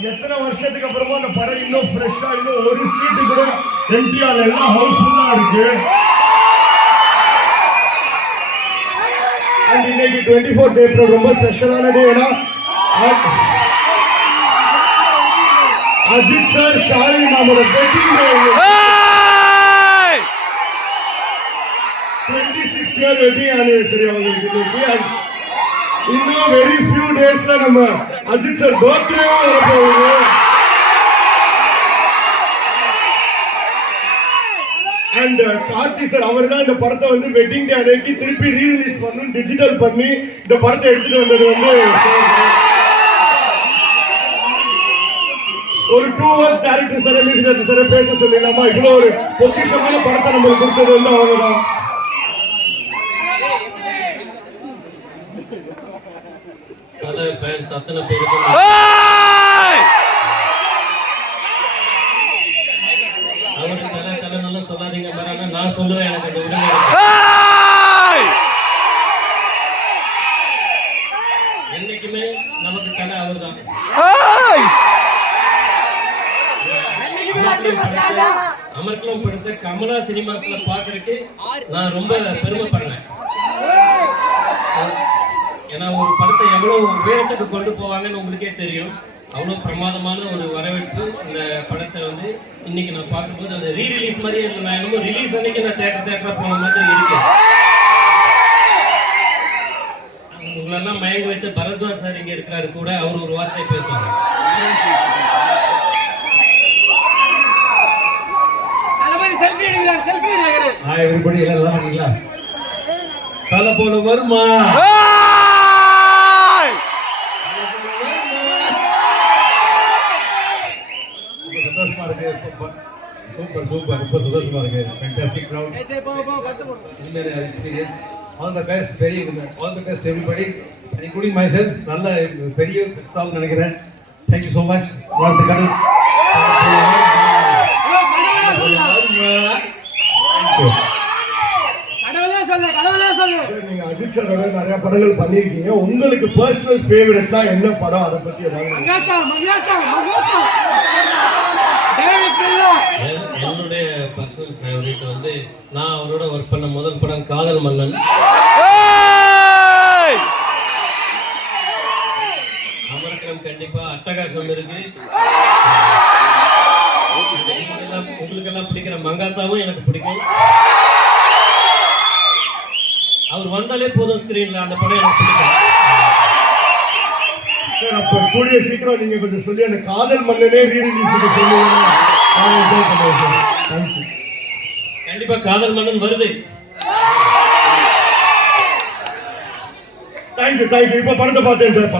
எத்தனை வருஷத்துக்கு அப்புறமா அந்த படம் இன்னும் ஃப்ரெஷ்ஷா, இன்னும் ஒரு சீட்டு கூட எம்ஜிஆர் எல்லாம் ஹவுஸ்ஃபுல்லா இருக்கு. அண்ட் இன்னைக்கு 24th ஏப்ரல் ரொம்ப ஸ்பெஷலான டே. ஏன்னா அஜித் சார் ஷாலினி மாமோட wedding day. 26th year wedding anniversary அவங்களுக்கு இன்னைக்கு. இன்னும் வெரி ஃபியூ டேஸ்ல நம்ம அஜித் சார் பர்த்டேவும் வரப்போகுது. அண்ட் கார்த்தி சார் அவர் தான் இந்த படத்தை வந்து வெட்டிங் டே அன்னைக்கு திருப்பி ரீரிலீஸ் பண்ணி டிஜிட்டல் பண்ணி இந்த படத்தை எடுத்துட்டு வந்தது வந்து ஒரு 2 hours director sir music sir பேச சொல்லிடலாமா? இவ்வளவு ஒரு பொக்கிஷமான படத்தை நமக்கு கொடுத்தது வந்து அவங்க தான். ஃபேன்ஸ் அத்தனை பேருக்கு அவரு தலை நல்லா சொல்லாதீங்க பாருங்க, நான் சொல்லுவேன். எனக்கு அந்த உடனே என்னைக்குமே நமக்கு தலை அவர் தான். அமர்க்களம் படத்தை கமலா சினிமாஸ்ல பாக்குறதுக்கு நான் ரொம்ப பெருமைப்படுறேன். ஏன்னா ஒரு படத்தை எவ்வளவு உயரத்துக்கு கொண்டு போவாங்கன்னு உங்களுக்கே தெரியும். அவ்வளவு பிரமாதமான ஒரு வரவேற்பு இந்த படத்தை வந்து இன்னைக்கு நான் பார்க்கும்போது அது ரீரிலீஸ் மாதிரியே இல்லை. நான் என்னமோ ரிலீஸ் அன்னைக்கு நான் தேட்டரா போன மாதிரி இருக்கேன். உங்களெல்லாம் மயங்க வச்ச பரத்வாஜ் சார் இங்க இருக்கிறாரு கூட, அவர் ஒரு வார்த்தை பேசுவாங்க. தலை போல வருமா? சூப்பர் சூப்பர், ரொம்ப சந்தோஷமா இருக்கு. ஃபேண்டாஸ்டிக் கிரவுட், உண்மையிலே experience. All the best, very all the best everybody, including my self. நல்ல பெரிய சாங் நினைக்கிறேன். Thank you so much. வாழ்த்துக்கள். நீங்க அஜித் சாரோட நிறைய படங்கள் பண்ணிருக்கீங்க. உங்களுக்கு பர்சனல் ஃபேவரட்னா என்ன படம்? அதை பத்தி என்னுடைய பர்சனல் ஃபேவரட் வந்து நான் அவரோட ஒர்க் பண்ண முதல் படம் காதல் மன்னன். அமர்க்களம் கண்டிப்பா, அட்டகாசம் இருக்கு. உங்களுக்கெல்லாம் பிடிக்கிற மங்காத்தாவும் எனக்கு பிடிக்கும். அவர் வந்தாலே போதும் ஸ்கிரீன்ல, அந்த படம் எனக்கு பிடிக்கும். சார் அப்ப கூடிய சீக்கிரம் நீங்க கொஞ்சம் சொல்லி அந்த காதல் மன்னனே ரீரிலீஸ் சொல்லுவீங்க. கண்டிப்பா காதல் மன்னன் வருது. தேங்க்யூ. இப்ப படத்தை பார்த்தேன் சார்.